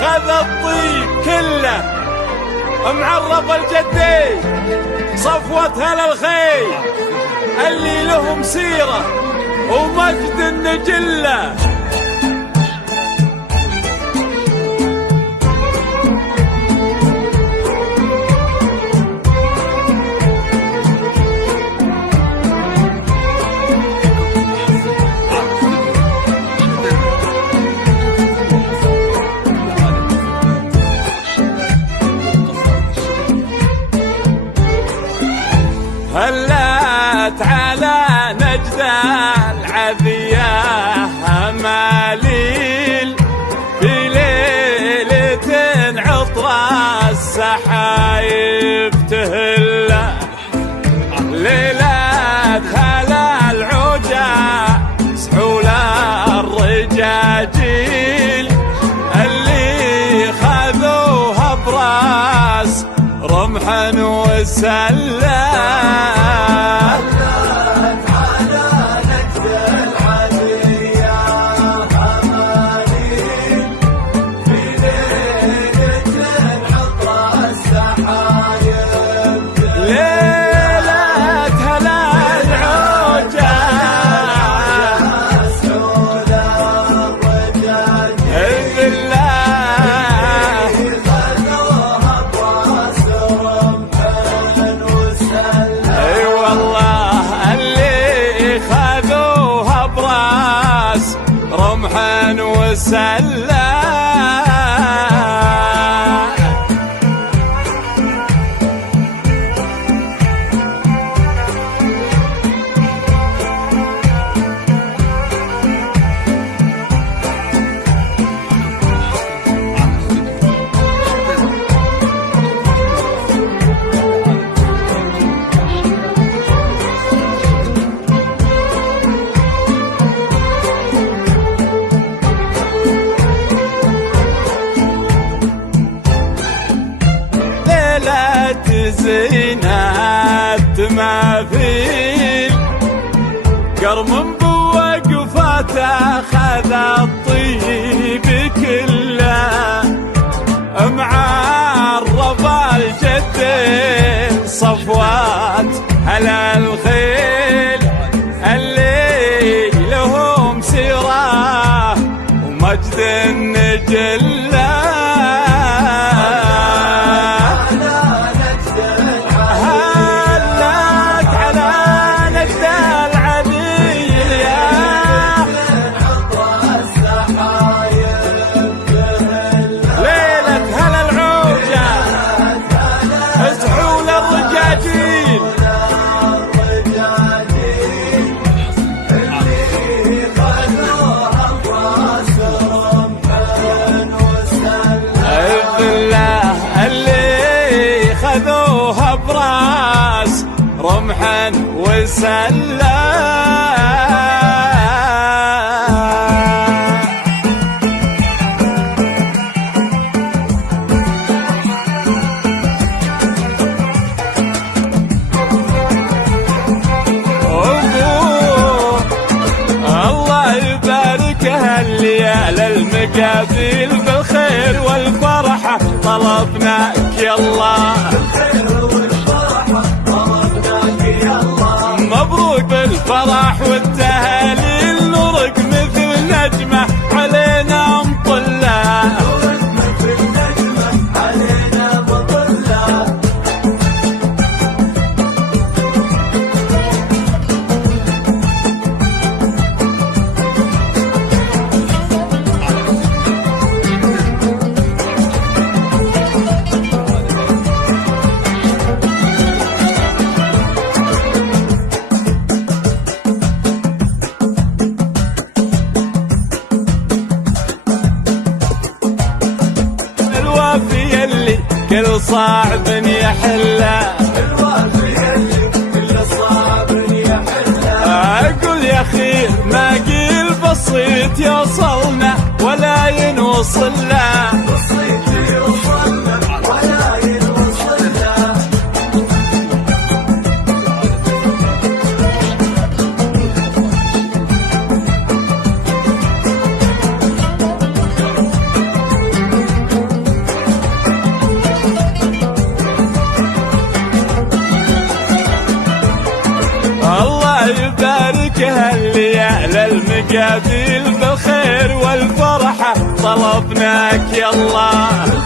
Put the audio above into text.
خذ الطيب كله معرب الجدي صفوة هل الخيل اللي لهم سيرة ومجد النجلة. هلت على نجد العذية هماليل في ليلة عطر السحايب تهله ليلة هلا العوجة سحول الرجاجيل اللي خذوها براس رمحا وسلا. رمحا وسلا زينات تماثيل قرم بوقفاته خذ الطيب كله معرب الجدين صفوات هلا الخيل اللي لهم سيره ومجد النجله. خذوها براس رمحا وسلا. الله يبارك هالليالي المقابل بالخير والفرحة طلبناك يا الله مبروك بالفرح والتهاليل نورك مثل نجمة علينا مطلة كل صعب يحله كل صعب يحله أقول يا خير ما قيل بسيط يوصلنا ولا ينوصل له بسيط يوصلنا ولا ينوصل له. هالليالي المقابل بالخير والفرحة طلبناك يا الله.